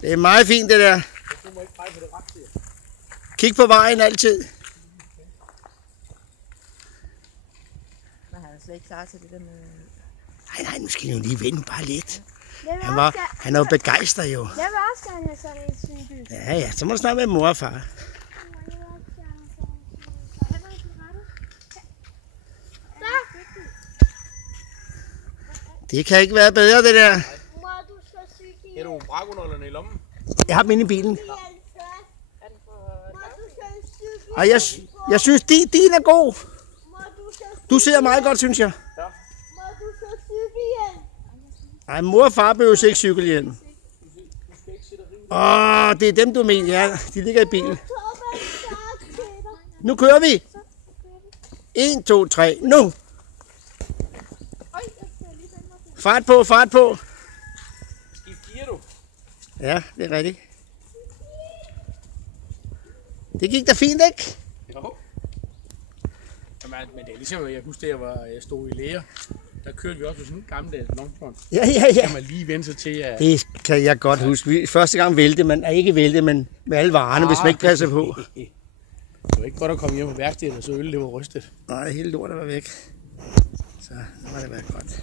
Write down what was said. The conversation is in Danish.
Det er meget fint, det der. Kig på vejen altid. Men han er slet ikke klar til det der med... Nej, nu skal I jo lige vente bare lidt. Jeg Han er jo begejstret jo. vil også gerne have sådan en cykel. Ja, så må du snart være mor og far. Det kan ikke være bedre, det der. Mor, du skal cykle. Har du brakonøglerne i lommen? Jeg har dem inde i bilen. Mor, du skal cykle. Og jeg synes, din er god. Mor, du skal Du sidder meget godt, synes jeg. Mor, du skal cykle igen. Nej, mor og far behøver ikke cykelhjelm. Det er dem, du mener. Ja, de ligger i bilen. Nu kører vi. 1, 2, 3, nu. Fart på, fart på. Skift gear, du. Ja, det er rigtigt. Det gik da fint, ikke? Jo. Jamen, men det er ligesom, jeg husker, jeg stod i læger. Der kørte vi også på sådan en gammeldags longboard. Ja. Kan man lige vende sig til at... Det kan jeg godt huske. Første gang vælte man er ikke vælte, men med alle varerne, hvis man ikke passer på. Det var ikke godt at komme hjem på værkstedet og så øl, det var rystet. Nej, hele lortet var væk. Så var det været godt.